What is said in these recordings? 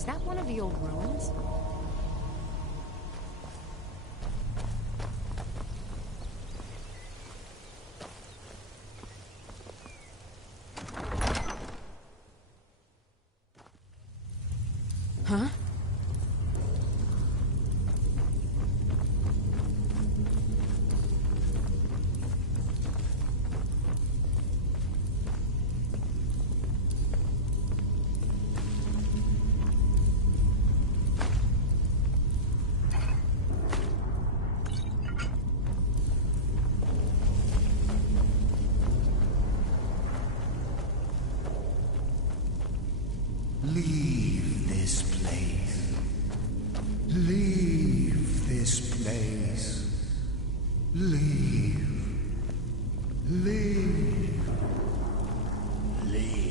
Is that one of the old ruins? Huh? Leave this place. Leave this place. Leave. Leave. Leave.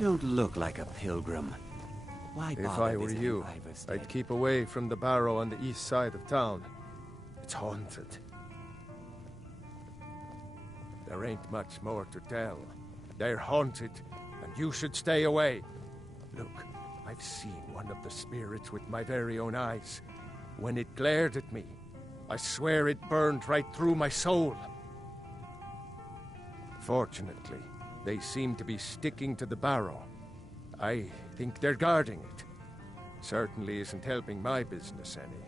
don't look like a pilgrim. Why If bother I were visiting you, Ivarstead? I'd keep away from the barrow on the east side of town. It's haunted. There ain't much more to tell. They're haunted, and you should stay away. Look, I've seen one of the spirits with my very own eyes. When it glared at me, I swear it burned right through my soul. Fortunately, they seem to be sticking to the barrow. I think they're guarding it. Certainly isn't helping my business any.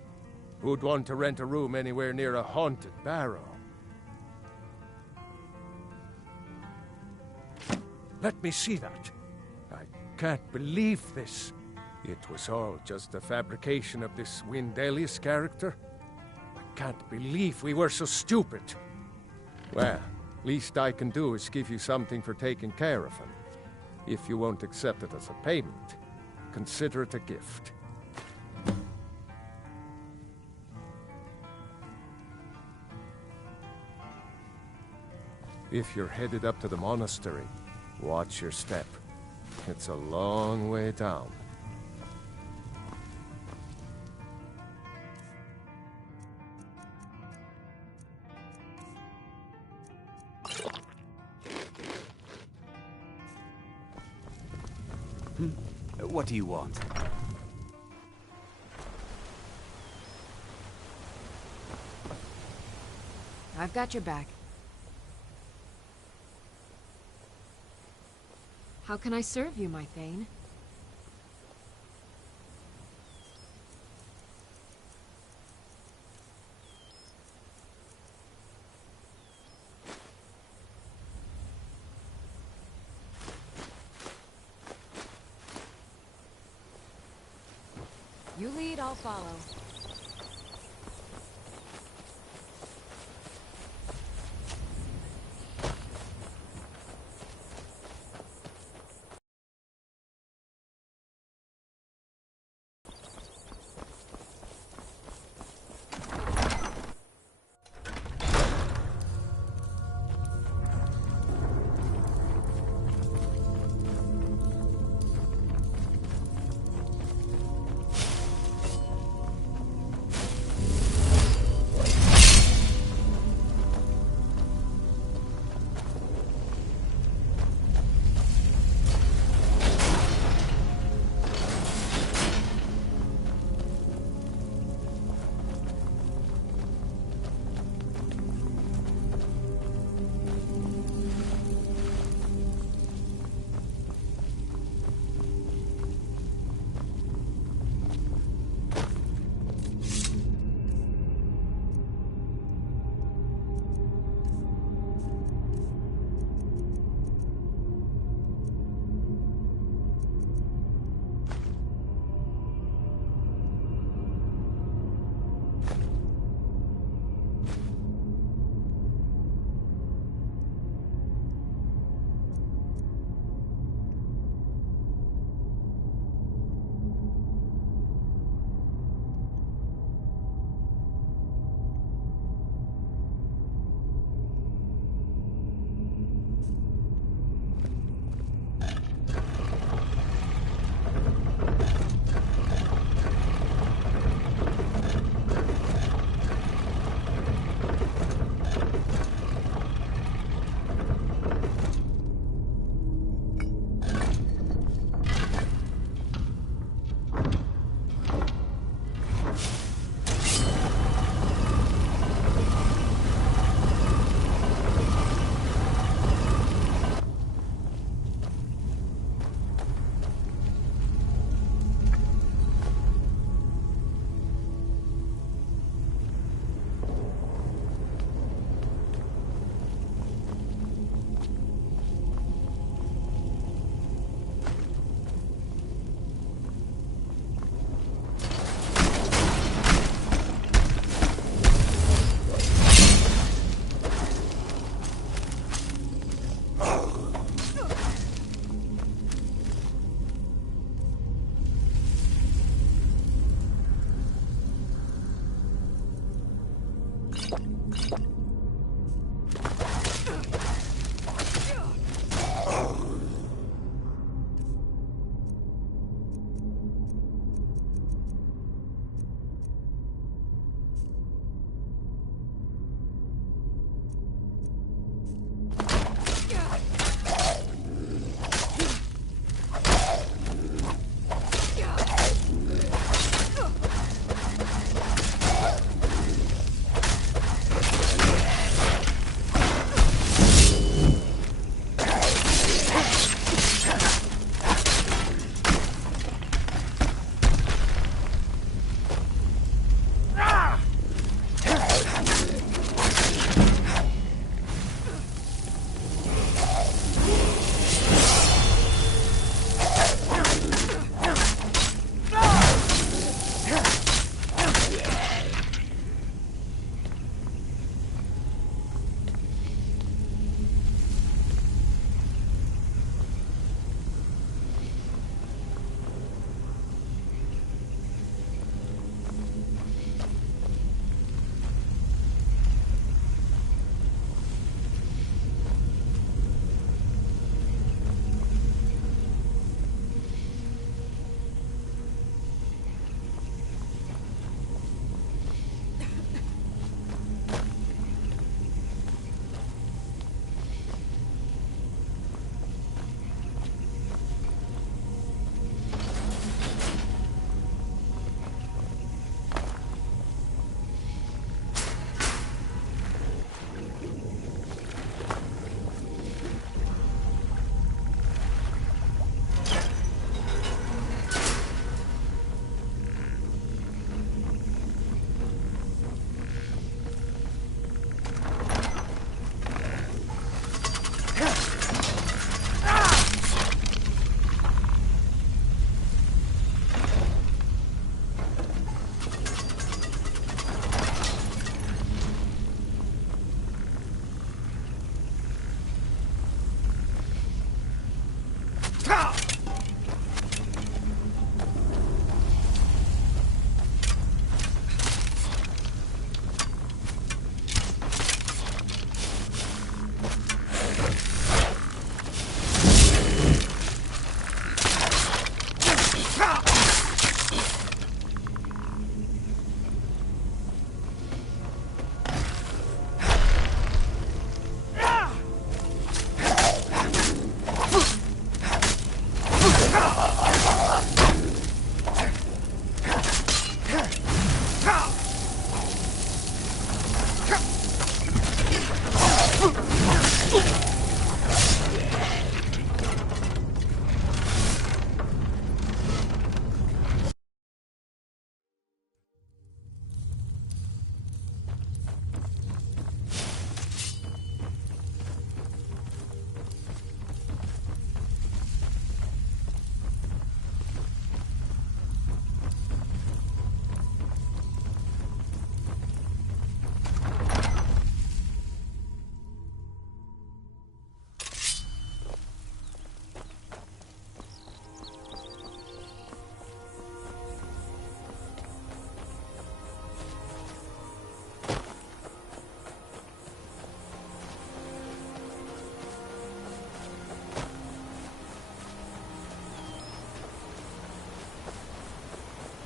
Who'd want to rent a room anywhere near a haunted barrow? Let me see that. I can't believe this. It was all just a fabrication of this Windelius character. I can't believe we were so stupid. Well, least I can do is give you something for taking care of him. If you won't accept it as a payment, consider it a gift. If you're headed up to the monastery, watch your step. It's a long way down. What do you want? I've got your back. How can I serve you, my Thane? You lead, I'll follow.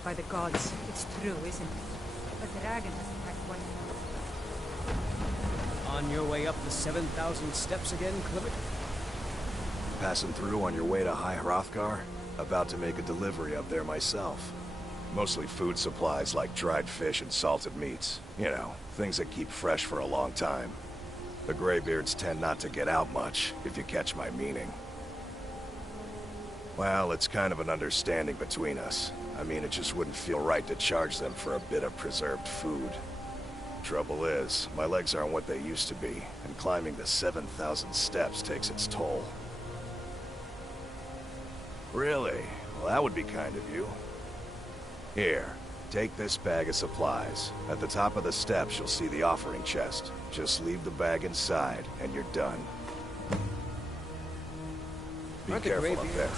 By the gods, it's true, isn't it? A dragon has attacked one of On your way up the 7,000 steps again, Clement? Passing through on your way to High Hrothgar? About to make a delivery up there myself. Mostly food supplies like dried fish and salted meats. You know, things that keep fresh for a long time. The Greybeards tend not to get out much, if you catch my meaning. Well, it's kind of an understanding between us. I mean, it just wouldn't feel right to charge them for a bit of preserved food. Trouble is, my legs aren't what they used to be, and climbing the 7,000 steps takes its toll. Really? Well, that would be kind of you. Here, take this bag of supplies. At the top of the steps, you'll see the offering chest. Just leave the bag inside, and you're done. Be careful up there.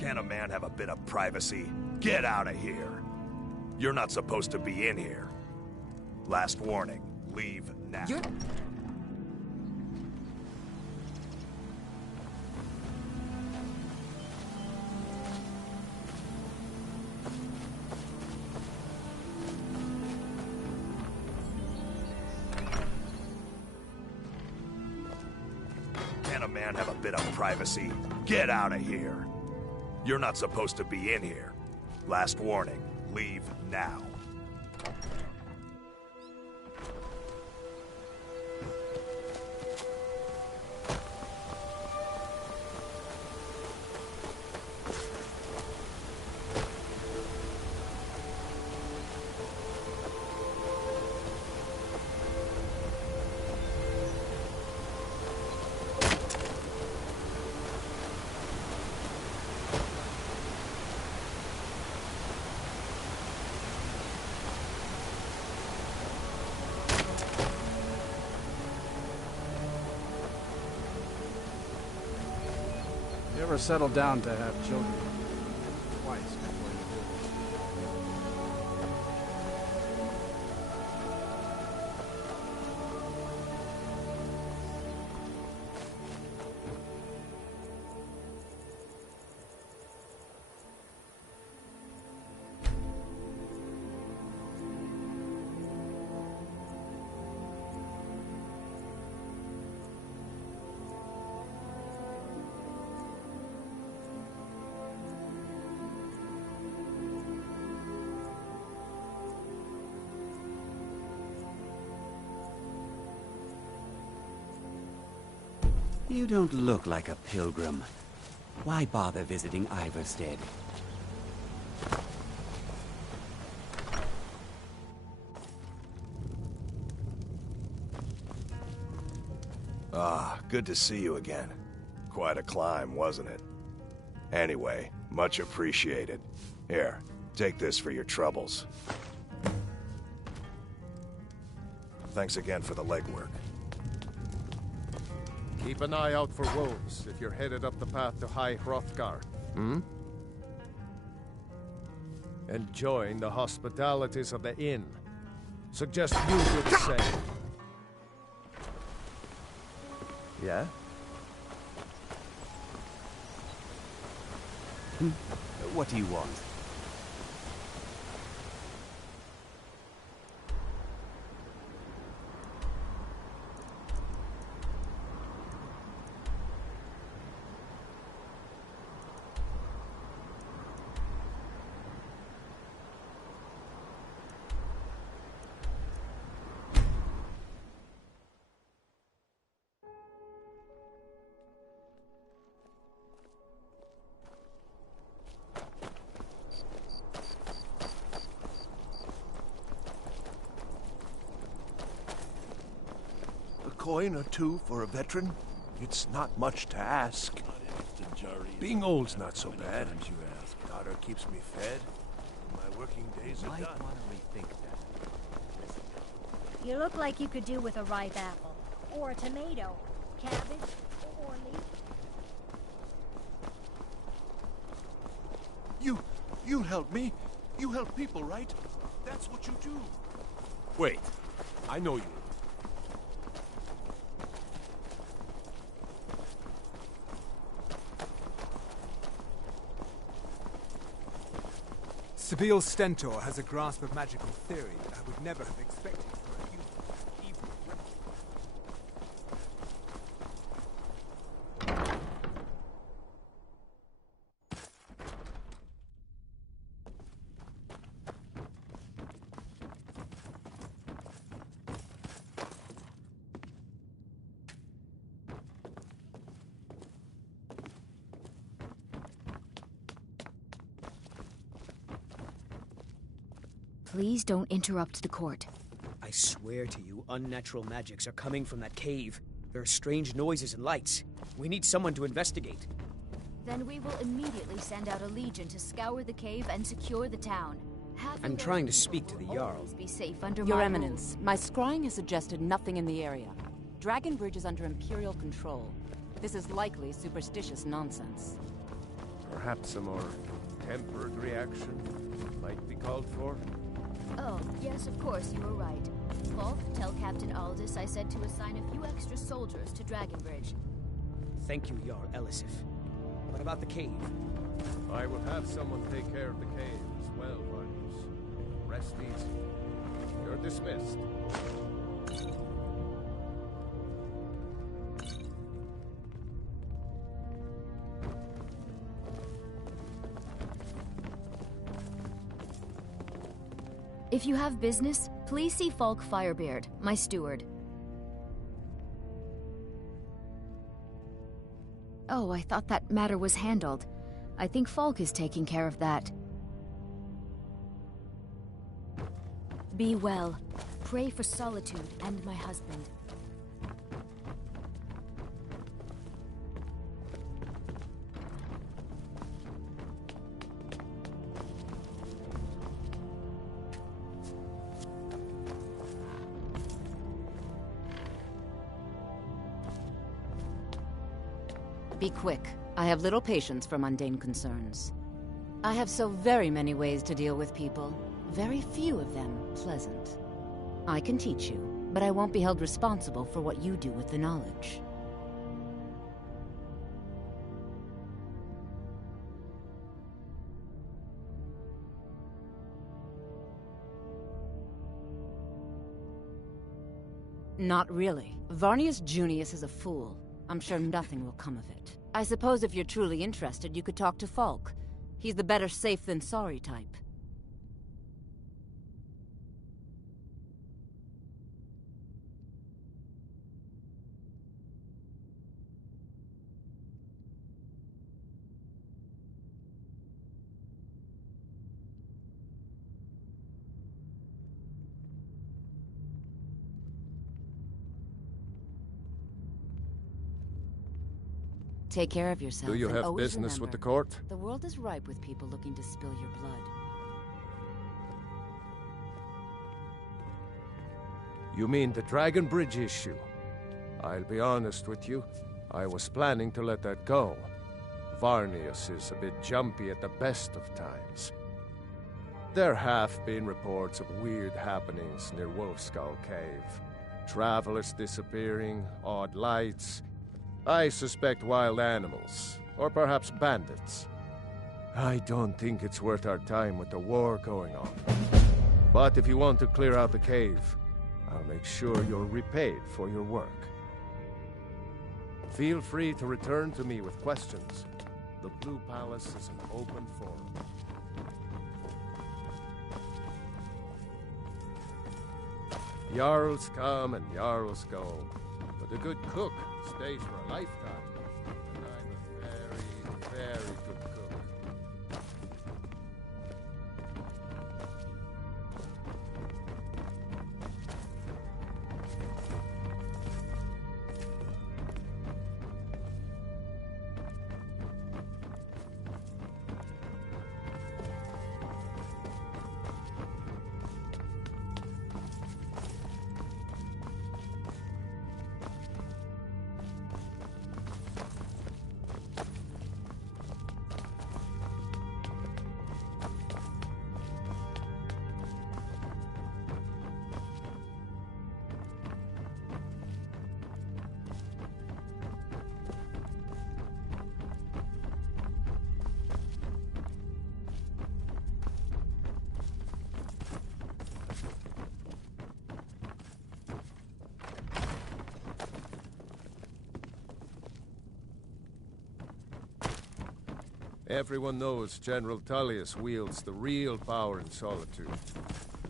Can't a man have a bit of privacy? Get out of here! You're not supposed to be in here. Last warning, leave now. Can't a man have a bit of privacy? Get out of here! You're not supposed to be in here. Last warning, leave now. never settled down to have children. Twice before you do. You don't look like a pilgrim. Why bother visiting Iverstead? Ah, good to see you again. Quite a climb, wasn't it? Anyway, much appreciated. Here, take this for your troubles. Thanks again for the legwork. Keep an eye out for wolves if you're headed up the path to High Hrothgar. And join the hospitalities of the inn. Suggest you do the same. Yeah? What do you want? A coin or two for a veteran? It's not much to ask. Being old's not so bad. Daughter keeps me fed. My working days are Might done. want to rethink that. You look like you could do with a ripe apple. Or a tomato. Cabbage. Or leek. You help me. You help people, right? That's what you do. Wait. I know you. Sabine Stentor has a grasp of magical theory that I would never have expected from a human. Even Please don't interrupt the court. I swear to you, unnatural magics are coming from that cave. There are strange noises and lights. We need someone to investigate. Then we will immediately send out a legion to scour the cave and secure the town. I'm trying to speak to the Jarl. Be safe under Your my Eminence, my scrying has suggested nothing in the area. Dragonbridge is under Imperial control. This is likely superstitious nonsense. Perhaps a more tempered reaction might be called for. Oh, yes, of course, you were right. Falk, tell Captain Aldous I said to assign a few extra soldiers to Dragonbridge. Thank you, Jarl Elisif. What about the cave? I will have someone take care of the cave as well, Varys. Rest easy. You're dismissed. If you have business, please see Falk Firebeard, my steward. Oh, I thought that matter was handled. I think Falk is taking care of that. Be well. Pray for Solitude and my husband. Be quick. I have little patience for mundane concerns. I have so very many ways to deal with people, very few of them pleasant. I can teach you, but I won't be held responsible for what you do with the knowledge. Not really. Varnius Junius is a fool. I'm sure nothing will come of it. I suppose if you're truly interested, you could talk to Falk. He's the better safe than sorry type. Take care of yourself. Do you and have always business with the remember, court? The world is ripe with people looking to spill your blood. You mean the Dragon Bridge issue? I'll be honest with you. I was planning to let that go. Varnius is a bit jumpy at the best of times. There have been reports of weird happenings near Wolfskull Cave. Travelers disappearing, odd lights. I suspect wild animals, or perhaps bandits. I don't think it's worth our time with the war going on. But if you want to clear out the cave, I'll make sure you're repaid for your work. Feel free to return to me with questions. The Blue Palace is an open forum. Jarls come and Jarls go, but a good cook stays for a lifetime. And I'm a very, very good cook. Everyone knows General Tullius wields the real power in Solitude.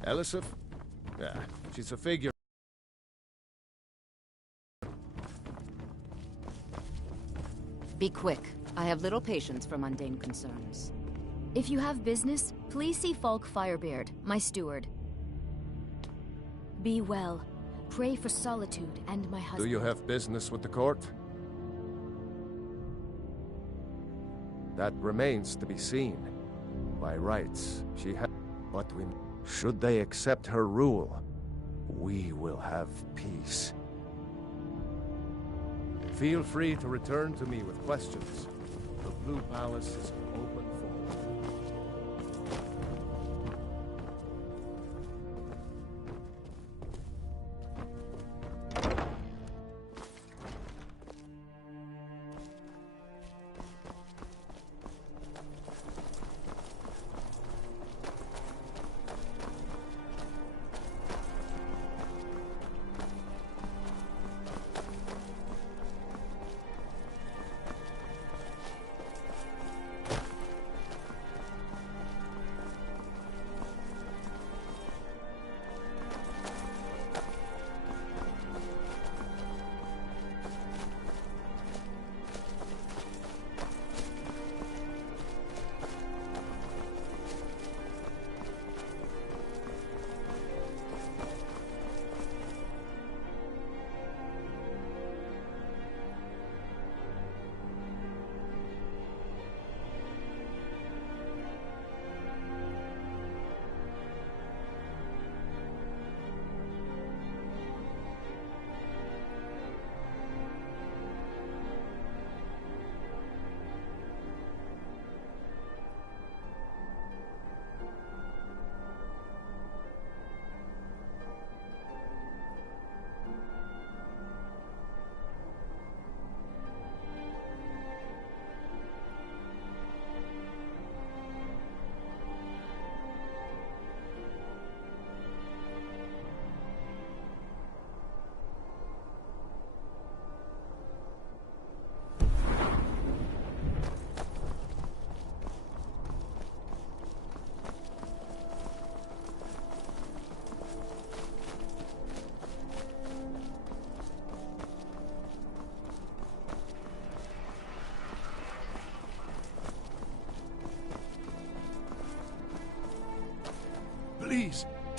Elisif? Yeah, she's a figure. Be quick. I have little patience for mundane concerns. If you have business, please see Falk Firebeard, my steward. Be well. Pray for Solitude and my husband. Do you have business with the court? That remains to be seen. By rights, she has... But should they accept her rule, we will have peace. Feel free to return to me with questions. The Blue Palace is an open forum.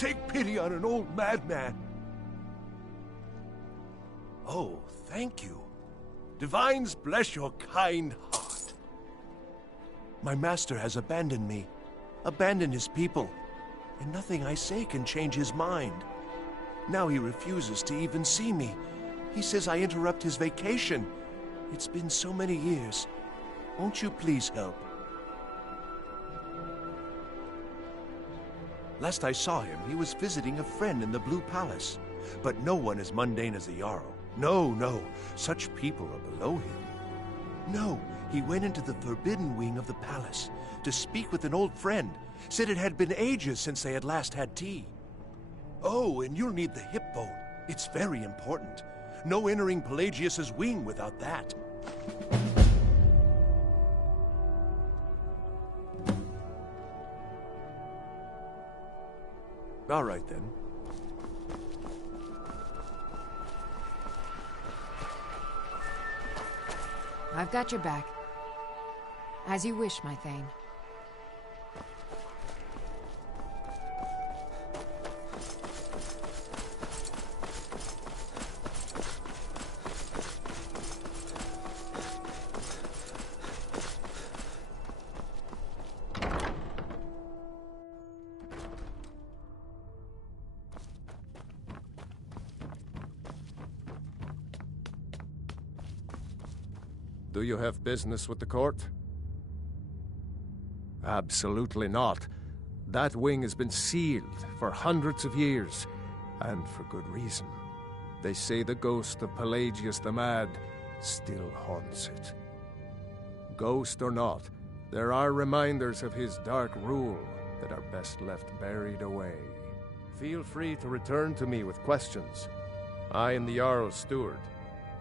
take pity on an old madman. Oh, thank you. Divines bless your kind heart. My master has abandoned me, abandoned his people, and nothing I say can change his mind. Now he refuses to even see me. He says I interrupt his vacation. It's been so many years. Won't you please help? Last I saw him, he was visiting a friend in the Blue Palace. But no one as mundane as the Jarl. No, no. Such people are below him. No, he went into the forbidden wing of the palace to speak with an old friend. Said it had been ages since they had last had tea. Oh, and you'll need the hip bone. It's very important. No entering Pelagius's wing without that. All right, then. I've got your back. As you wish, my Thane. Do you have business with the court? Absolutely not. That wing has been sealed for hundreds of years, and for good reason. They say the ghost of Pelagius the Mad still haunts it. Ghost or not, there are reminders of his dark rule that are best left buried away. Feel free to return to me with questions. I am the Jarl's steward.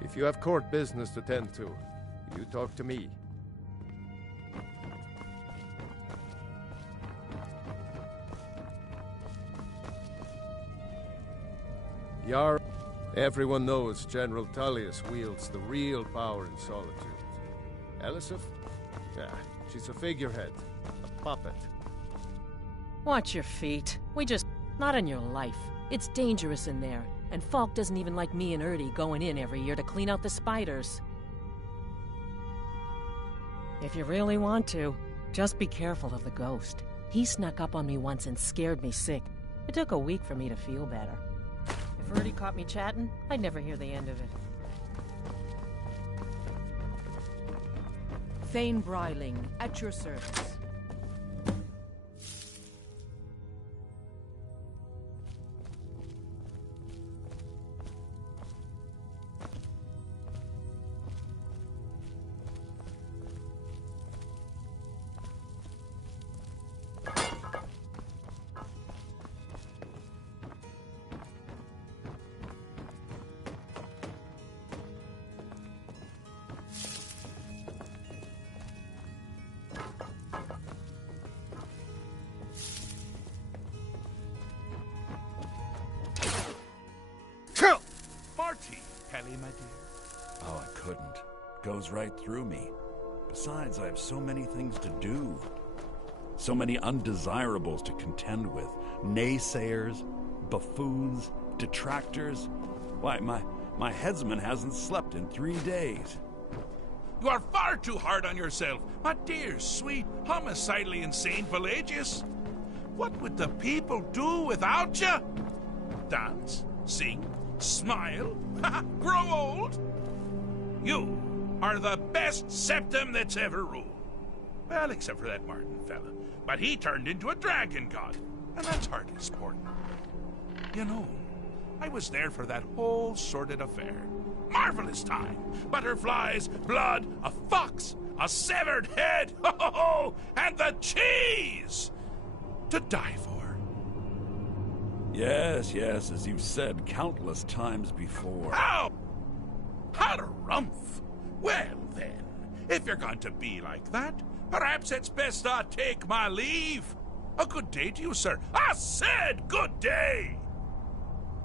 If you have court business to tend to, you talk to me. Jarl, everyone knows General Tullius wields the real power in Solitude. Elisif? Yeah, she's a figurehead, a puppet. Watch your feet. Not in your life. It's dangerous in there, and Falk doesn't even like me and Erdy going in every year to clean out the spiders. If you really want to, just be careful of the ghost. He snuck up on me once and scared me sick. It took a week for me to feel better. If Erdy caught me chatting, I'd never hear the end of it. Thane Bryling, at your service. Kelly, my dear. Oh, I couldn't. Goes right through me. Besides, I have so many things to do. So many undesirables to contend with. Naysayers, buffoons, detractors. Why, my headsman hasn't slept in 3 days. You are far too hard on yourself, my dear, sweet, homicidally insane Pelagius. What would the people do without you? Dance, sing, smile, grow old? You are the best septum that's ever ruled. Well, except for that Martin fella. But he turned into a dragon god, and that's hardly sporting. You know, I was there for that whole sordid affair. Marvelous time. Butterflies, blood, a fox, a severed head, and the cheese to die for. Yes, yes, as you've said countless times before. How? Harumph. Well, then, if you're going to be like that, perhaps it's best I take my leave. A good day to you, sir. I said good day!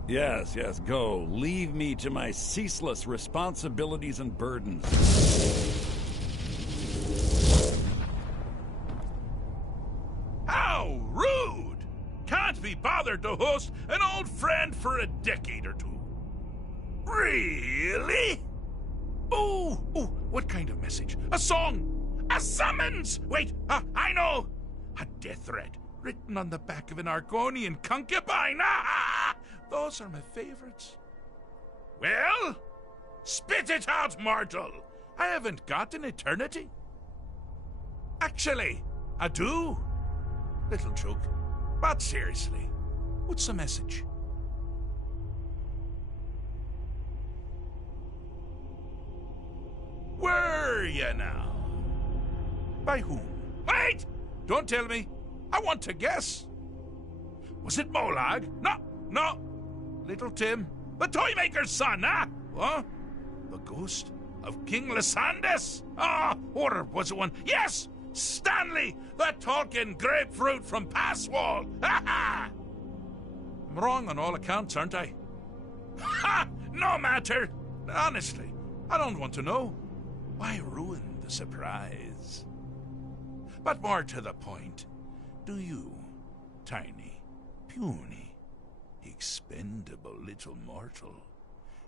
Yes, yes, go. Leave me to my ceaseless responsibilities and burdens. How rude! Can't be bothered to host an old friend for a decade or two. Really? Oh, what kind of message? A song? A summons? Wait, I know! A death threat written on the back of an Argonian concubine. Those are my favorites. Well, spit it out, mortal. I haven't got an eternity. Actually, I do. Little joke. But seriously, what's the message? Were you now? By whom? Wait! Don't tell me. I want to guess. Was it Molag? No. Little Tim, the Toymaker's son, huh? What? The ghost of King Lysandas? Or was it one? Yes! Stanley, the talking grapefruit from Passwall! I'm wrong on all accounts, aren't I? Ha! No matter! Honestly, I don't want to know. Why ruin the surprise? But more to the point, do you, tiny, puny, expendable little mortal,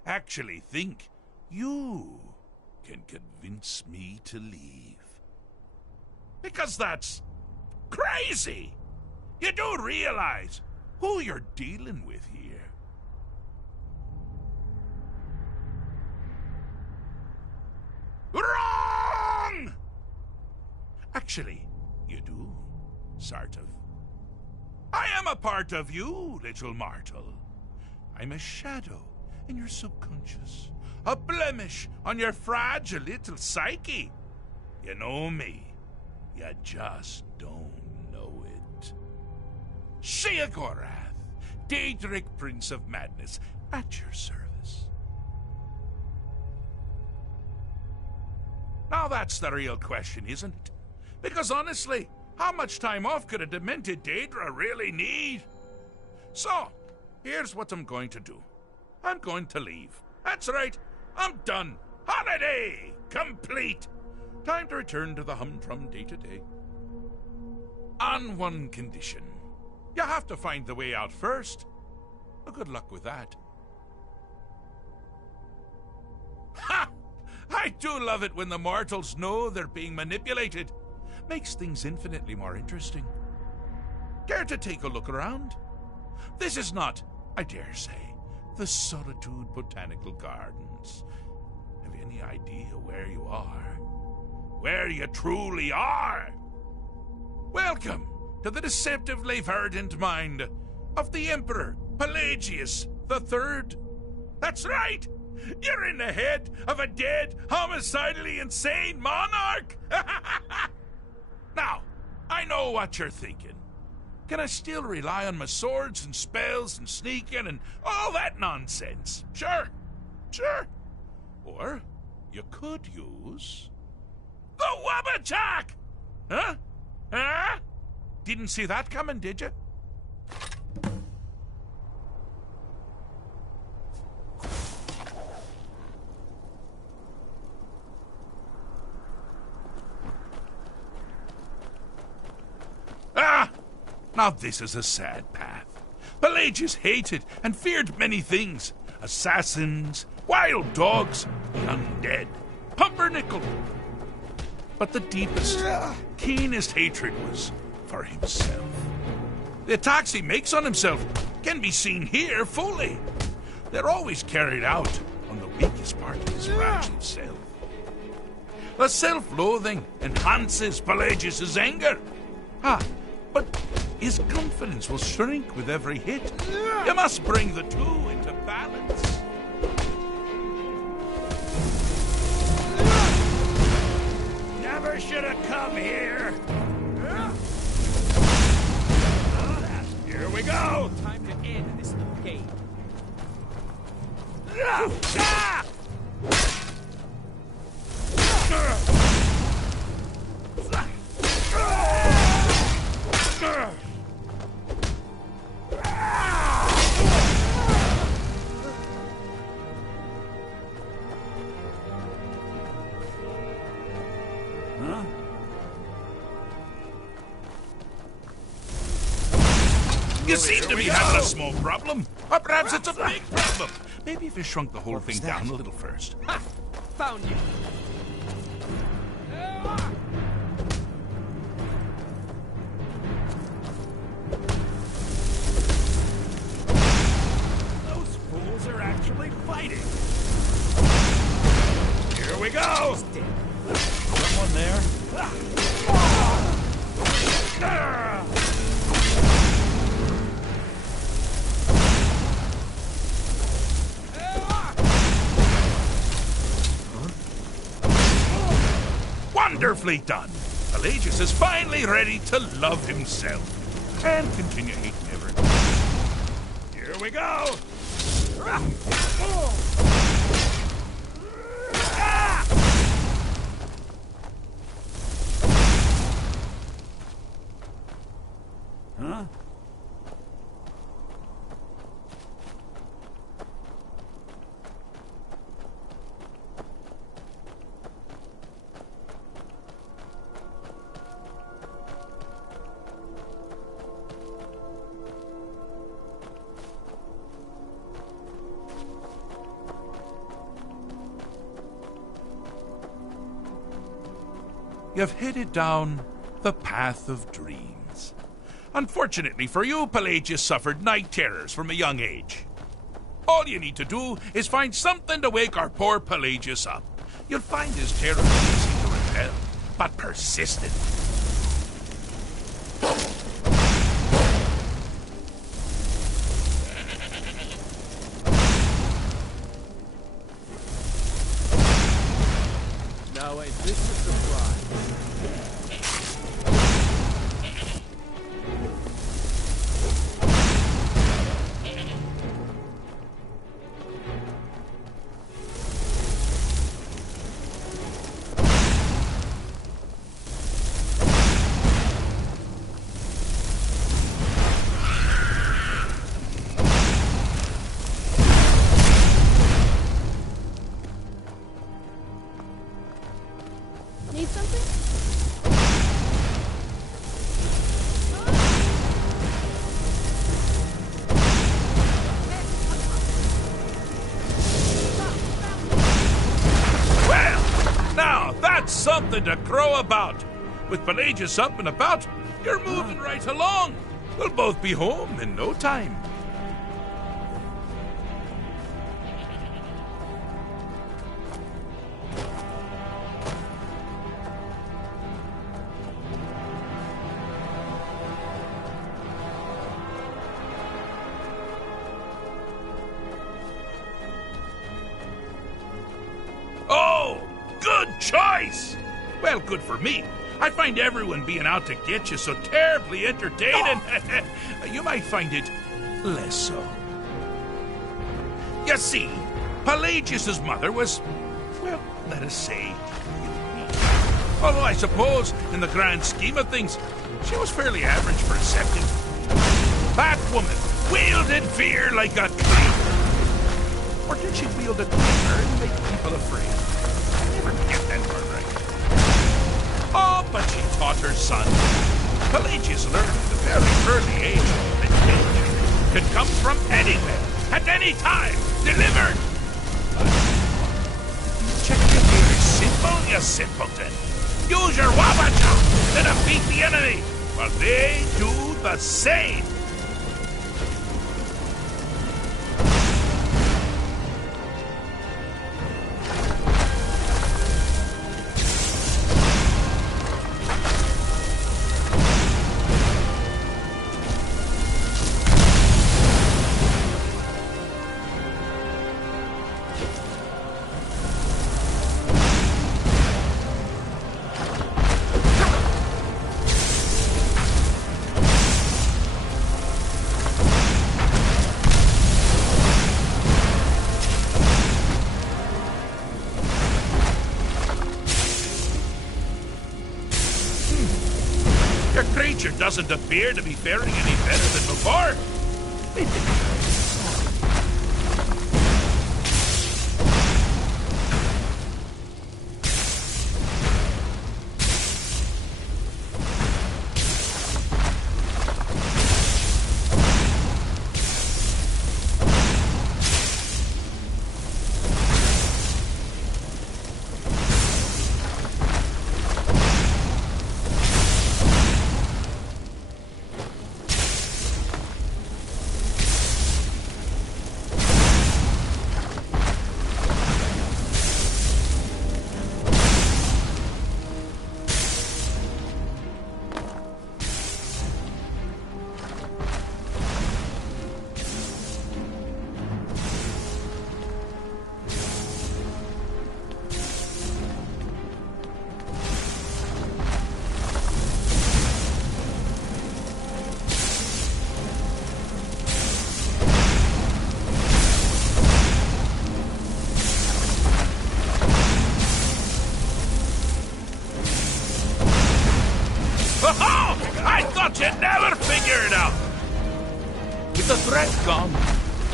actually think you can convince me to leave? Because that's crazy! You do realize who you're dealing with here. Wrong! Actually, you do, sort of. I am a part of you, little mortal. I'm a shadow in your subconscious, a blemish on your fragile little psyche. You know me. You just don't know it. Sheogorath, Daedric Prince of Madness, at your service. Now that's the real question, isn't it? Because honestly, how much time off could a demented Daedra really need? So, here's what I'm going to do. I'm going to leave. That's right, I'm done. Holiday complete. Time to return to the humdrum day-to-day. On one condition. You have to find the way out first. Well, good luck with that. Ha! I do love it when the mortals know they're being manipulated. Makes things infinitely more interesting. Care to take a look around? This is not, I dare say, the Solitude Botanical Gardens. Have you any idea where you are? Where you truly are? Welcome to the deceptively verdant mind of the Emperor Pelagius III. That's right! You're in the head of a dead, homicidally insane monarch! Now, I know what you're thinking. Can I still rely on my swords and spells and sneaking and all that nonsense? Sure. Or you could use the Wabachak! Huh? Didn't see that coming, did you? Now this is a sad path. Pelagius hated and feared many things. Assassins, wild dogs, the undead, pumpernickel. But the deepest, keenest hatred was for himself. The attacks he makes on himself can be seen here fully. They're always carried out on the weakest part of his fragile self. The self-loathing enhances Pelagius's anger. But his confidence will shrink with every hit. You must bring the two into balance. Never should have come here. Here we go. Time to end this game. You seem to be having a small problem. Or perhaps it's a big problem. Maybe if you shrunk the whole thing down a little first. Ha! Found you! Those fools are actually fighting. Here we go! Someone there? Wonderfully done. Pelagius is finally ready to love himself and continue hating everyone. Here we go! Huh? You've headed down the path of dreams. Unfortunately for you, Pelagius suffered night terrors from a young age. All you need to do is find something to wake our poor Pelagius up. You'll find his terrors easy to repel, but persistent. Now ain't this a surprise? Need something? Well, now that's something to crow about. With Pelagius up and about, you're moving right along. We'll both be home in no time. Oh, good choice! Well, good for me. I find everyone being out to get you so terribly entertaining. You might find it less so. You see, Pelagius's mother was, well, let us say, unique. Although I suppose, in the grand scheme of things, she was fairly average for a second. That woman wielded fear like a cleaver. Or did she wield a cleaver and make people afraid? I never get that part right. Oh, but she taught her son. Pelagius learned at a very early age that danger could come from anywhere, at any time, delivered. Check your gear is simple, you simpleton. Use your wabacha to defeat the enemy, while they do the same. Your creature doesn't appear to be faring any better than before.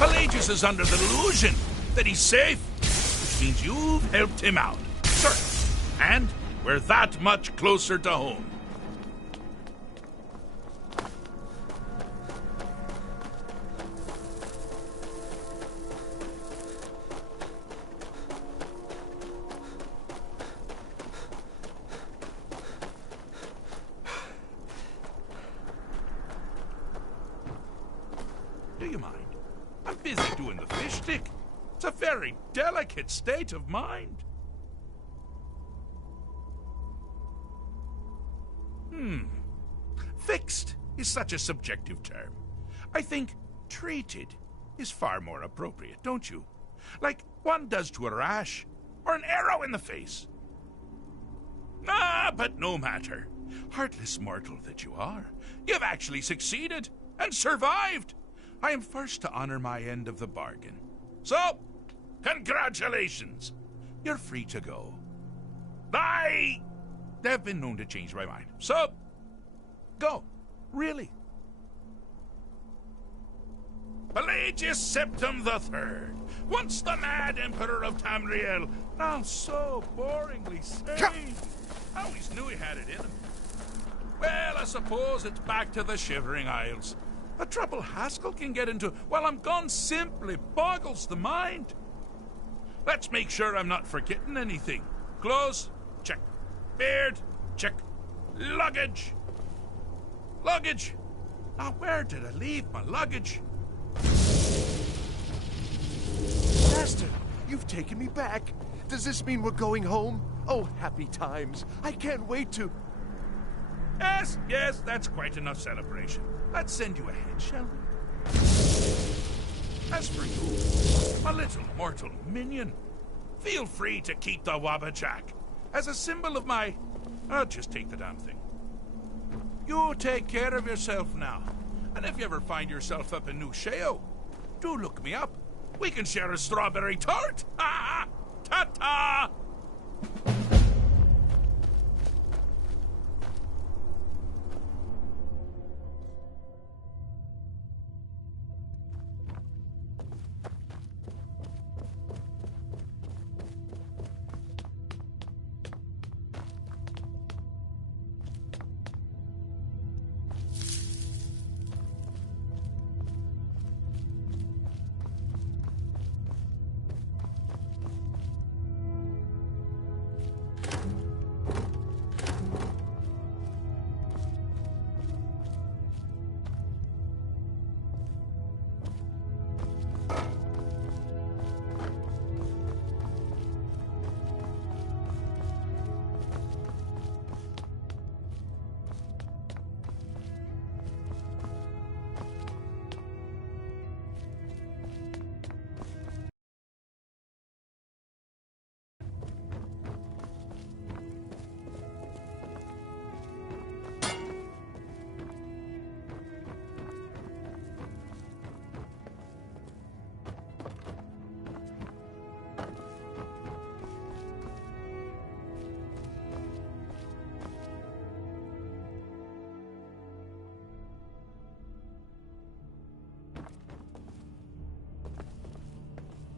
Pelagius is under the delusion that he's safe, which means you've helped him out. Sir, and we're that much closer to home. Do you mind? I'm busy doing the fish stick. It's a very delicate state of mind. Fixed is such a subjective term. I think treated is far more appropriate, don't you? Like one does to a rash or an arrow in the face. But no matter. Heartless mortal that you are, you've actually succeeded and survived. I am first to honor my end of the bargain. So, congratulations. You're free to go. I have been known to change my mind. So, go. Really. Pelagius Septim III, once the mad Emperor of Tamriel, now so boringly sane. I always knew he had it in him. Well, I suppose it's back to the Shivering Isles. The trouble Haskell can get into while I'm gone simply boggles the mind. Let's make sure I'm not forgetting anything. Clothes? Check. Beard? Check. Luggage? Luggage? Now, where did I leave my luggage? Master, you've taken me back. Does this mean we're going home? Oh, happy times. I can't wait to... Yes, that's quite enough celebration. Let's send you ahead, shall we? As for you, my little mortal minion, feel free to keep the Wabbajack as a symbol of my... I'll just take the damn thing. You take care of yourself now. And if you ever find yourself up in New Sheo, do look me up. We can share a strawberry tart. Ha! Ta-ta!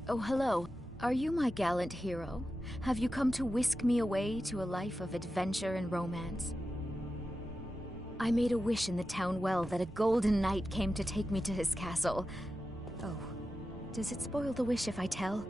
Oh, hello. Are you my gallant hero? Have you come to whisk me away to a life of adventure and romance? I made a wish in the town well that a golden knight came to take me to his castle. Oh, does it spoil the wish if I tell?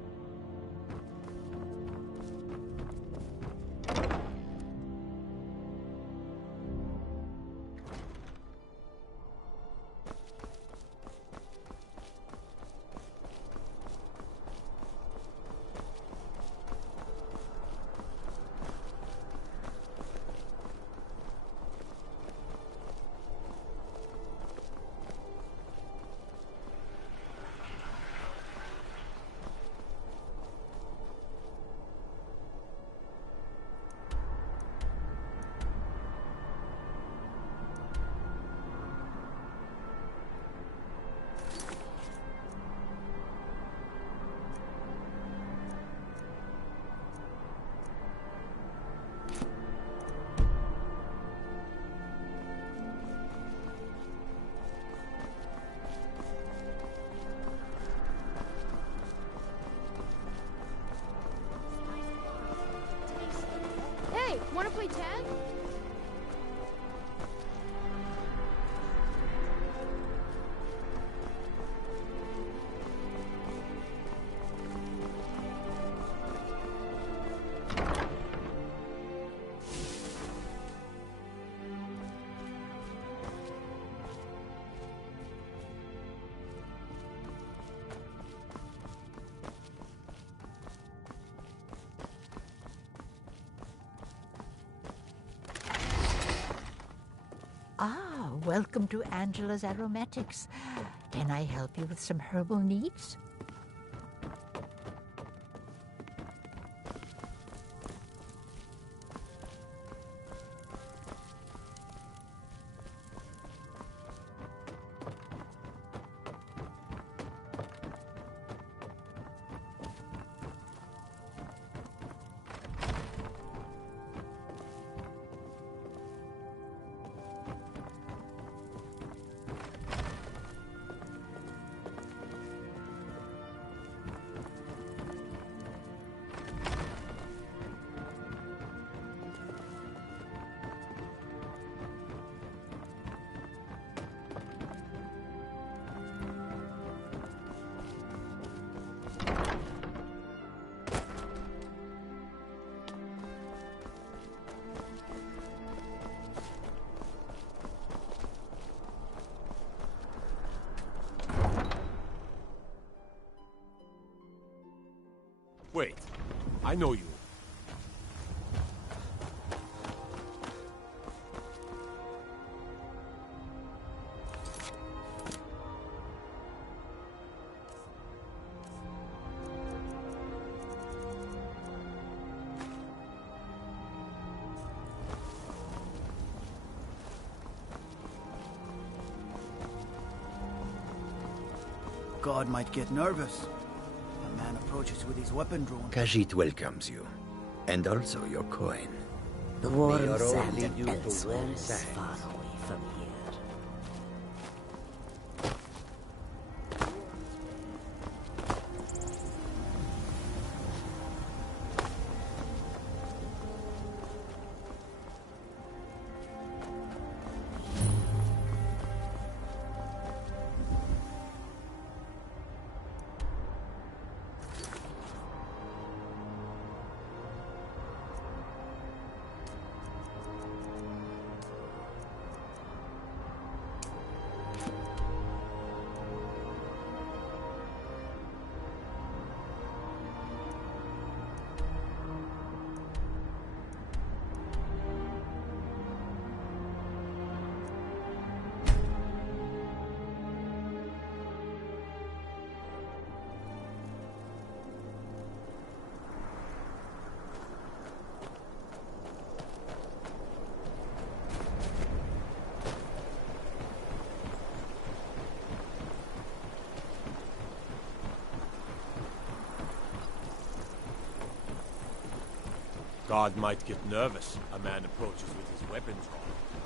we can. Ah, welcome to Angela's Aromatics. Can I help you with some herbal needs? Wait, I know you. God might get nervous. A man approaches with his weapon drawn. Khajiit welcomes you, and also your coin. The warm sand and elsewhere is far away from here. God might get nervous. A man approaches with his weapon drawn.